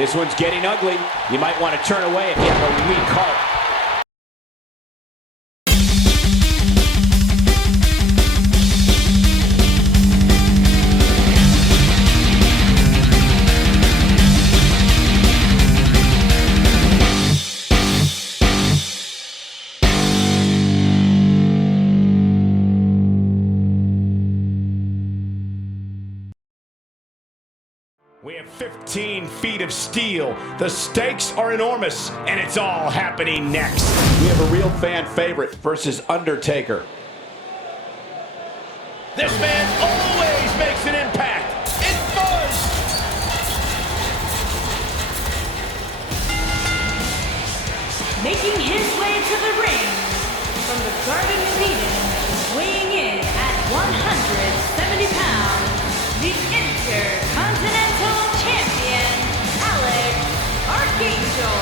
This one's getting ugly. You might want to turn away if you have a weak heart. We have 15 feet of steel. The stakes are enormous, and it's all happening next. We have a real fan favorite versus Undertaker. This man always makes an impact. It's fun! Making his way to the ring from the Garden of Eden, weighing in at 170 pounds, the Intercontinental Champion, Alex Archangel.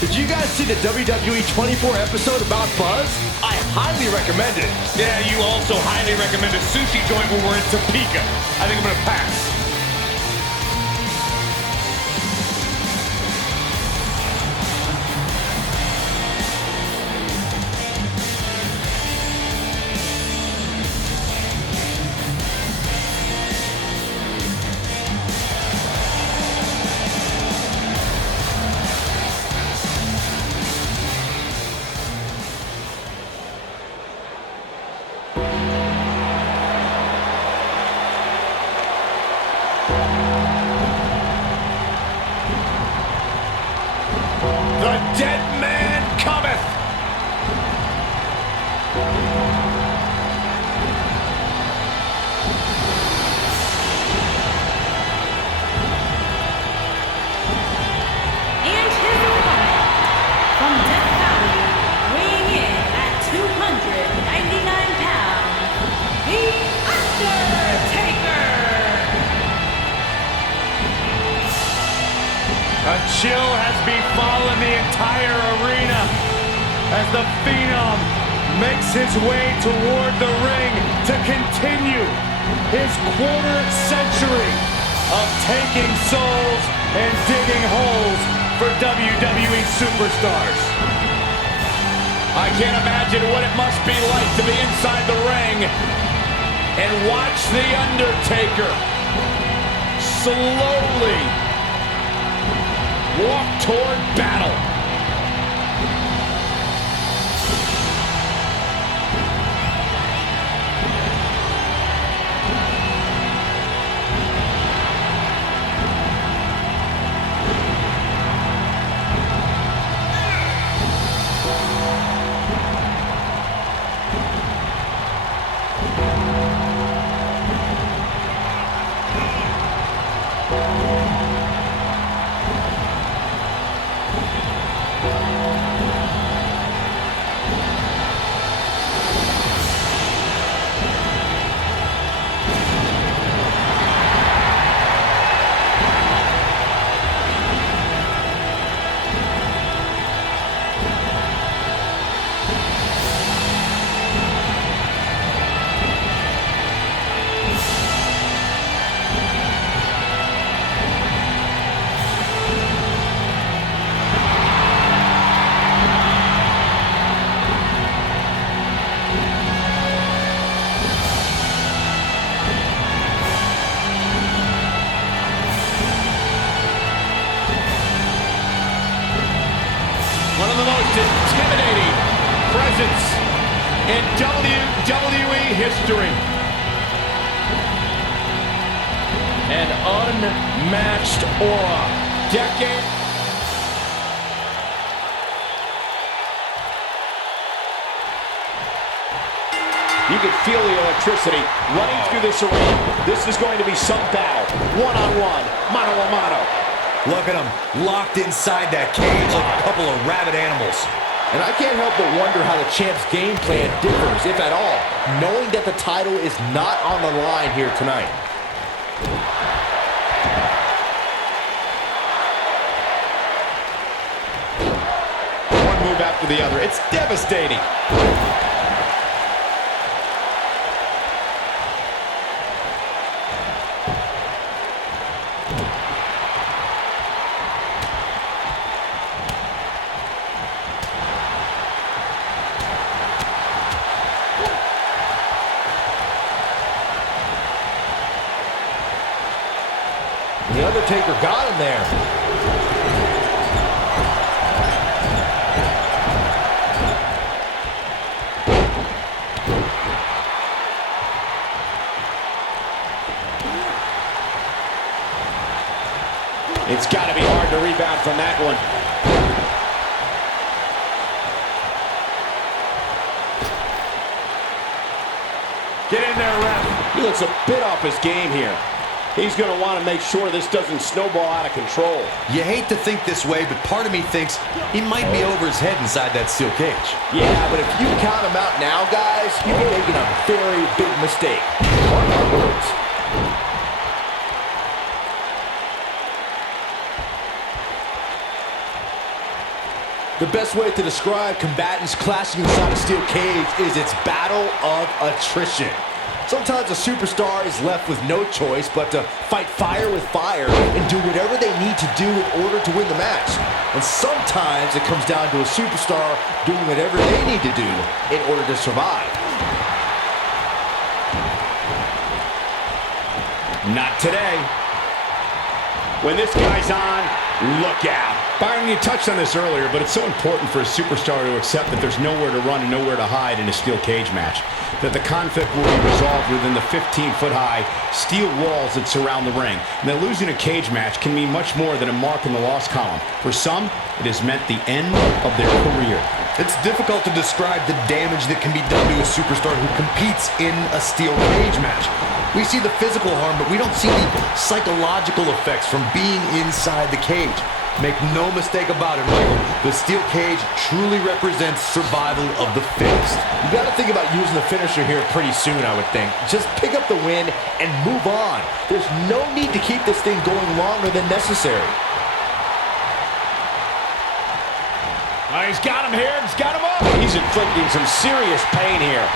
Did you guys see the WWE 24 episode about Buzz? I highly recommend it. Yeah, you also highly recommend a sushi joint when we're in Topeka. I think I'm gonna pass. The Deadman cometh! And his opponent, from Death Valley, weighing in at 299 pounds, the Underrrrtaker! A chill has befallen the entire arena as the Phenom makes his way toward the ring to continue his quarter century of taking souls and digging holes for WWE superstars. I can't imagine what it must be like to be inside the ring and watch the Undertaker slowly walk toward battle. One of the most intimidating presence in WWE history. An unmatched aura. Decade. You can feel the electricity running through this arena. This is going to be some battle. One-on-one, mano-a-mano. Look at them, locked inside that cage like a couple of rabid animals. And I can't help but wonder how the champ's game plan differs, if at all, knowing that the title is not on the line here tonight. One move after the other. It's devastating. The Undertaker got him there. It's got to be hard to rebound from that one. Get in there, ref. He looks a bit off his game here. He's going to want to make sure this doesn't snowball out of control. You hate to think this way, but part of me thinks he might be over his head inside that steel cage. Yeah, but if you count him out now, guys, you'd be making a very big mistake. Mark my words. The best way to describe combatants clashing inside a steel cage is its battle of attrition. Sometimes a superstar is left with no choice but to fight fire with fire and do whatever they need to do in order to win the match. And sometimes it comes down to a superstar doing whatever they need to do in order to survive. Not today. When this guy's on, look out. Byron, you touched on this earlier, but it's so important for a superstar to accept that there's nowhere to run and nowhere to hide in a steel cage match. That the conflict will be resolved within the 15-foot-high steel walls that surround the ring. And that losing a cage match can mean much more than a mark in the loss column. For some, it has meant the end of their career. It's difficult to describe the damage that can be done to a superstar who competes in a steel cage match. We see the physical harm, but we don't see the psychological effects from being inside the cage. Make no mistake about it, Michael. The steel cage truly represents survival of the fittest. You got to think about using the finisher here pretty soon, I would think. Just pick up the win and move on. There's no need to keep this thing going longer than necessary. He's got him here. He's got him up. He's inflicting some serious pain here.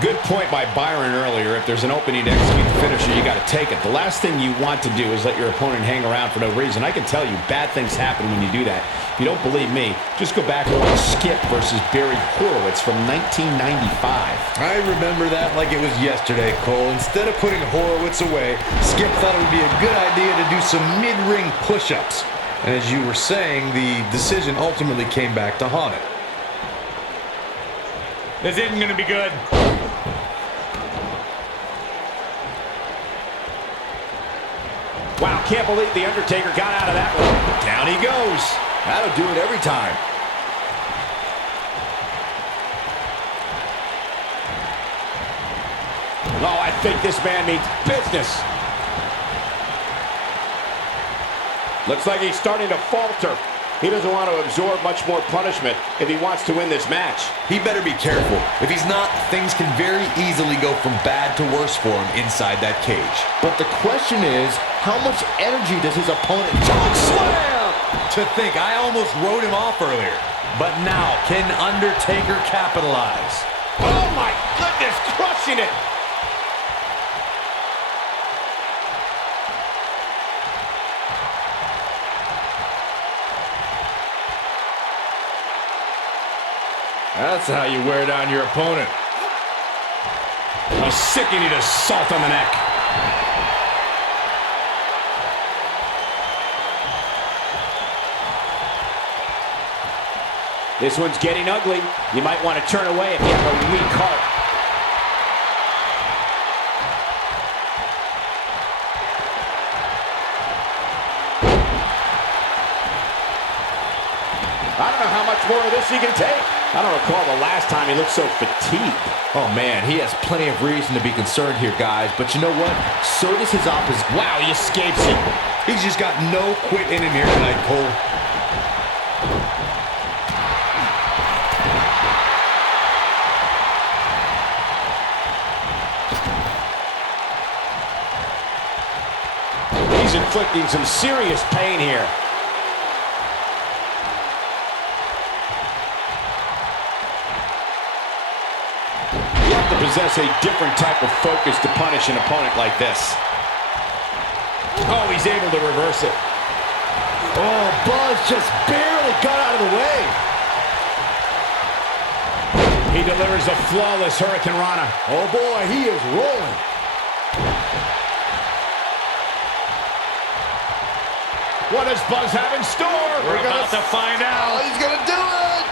Good point by Byron earlier. If there's an opening to execute the finisher, you got to take it. The last thing you want to do is let your opponent hang around for no reason. I can tell you, bad things happen when you do that. If you don't believe me, just go back and watch Skip versus Barry Horowitz from 1995. I remember that like it was yesterday, Cole. Instead of putting Horowitz away, Skip thought it would be a good idea to do some mid-ring push-ups. And as you were saying, the decision ultimately came back to haunt it. This isn't going to be good. Wow, can't believe The Undertaker got out of that one. Down he goes. That'll do it every time. Oh, I think this man means business. Looks like he's starting to falter. He doesn't want to absorb much more punishment if he wants to win this match. He better be careful. If he's not, things can very easily go from bad to worse for him inside that cage. But the question is, how much energy does his opponent choke slam? To think, I almost wrote him off earlier. But now, can Undertaker capitalize? Oh my goodness, crushing it. That's how you wear down your opponent. A sickening assault on the neck. This one's getting ugly. You might want to turn away if you have a weak heart. I don't know how much more of this he can take. I don't recall the last time he looked so fatigued. Oh, man, he has plenty of reason to be concerned here, guys. But you know what? So does his opposition. Wow, he escapes it. He's just got no quit in him here tonight, Cole. He's inflicting some serious pain here. You have to possess a different type of focus to punish an opponent like this. Oh, he's able to reverse it. Oh, Buzz just barely got out of the way. He delivers a flawless Hurricane Rana. Oh, boy, he is rolling. What does Buzz have in store? We're about to find out. Oh, he's going to do it.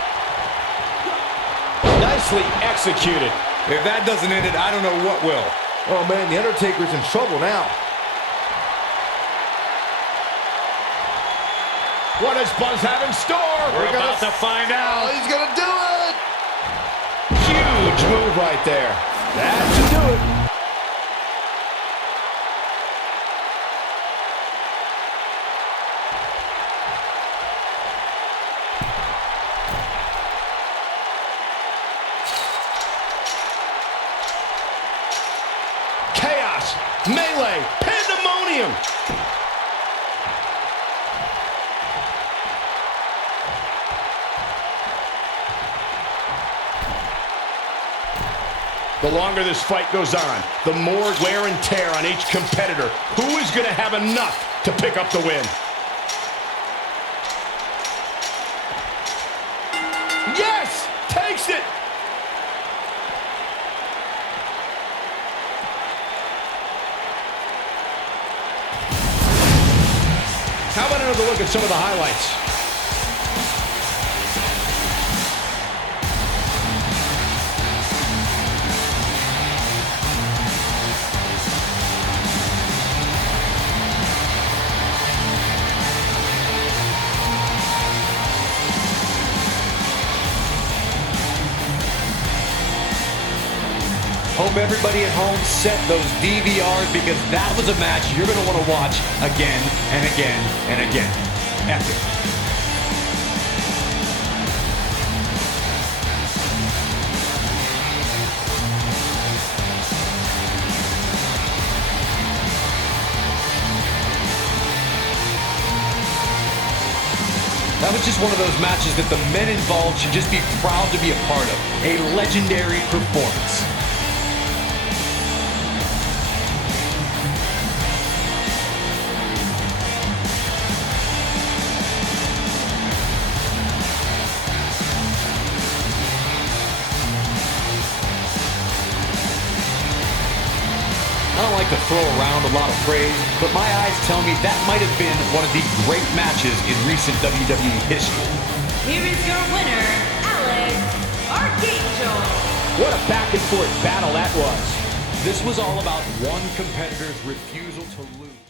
Nicely executed. If that doesn't end it, I don't know what will. Oh, man, the Undertaker's in trouble now. What does Buzz have in store? We're about to find out. Oh, he's going to do it. Huge move right there. That should do it. Chaos, melee, pandemonium. The longer this fight goes on, the more wear and tear on each competitor. Who is going to have enough to pick up the win? Yes! Takes it! How about another look at some of the highlights? Hope everybody at home set those DVRs because that was a match you're going to want to watch again and again and again. Epic. That was just one of those matches that the men involved should just be proud to be a part of. A legendary performance. I don't like to throw around a lot of praise, but my eyes tell me that might have been one of the great matches in recent WWE history. Here is your winner, Alex Archangel. What a back-and-forth battle that was. This was all about one competitor's refusal to lose.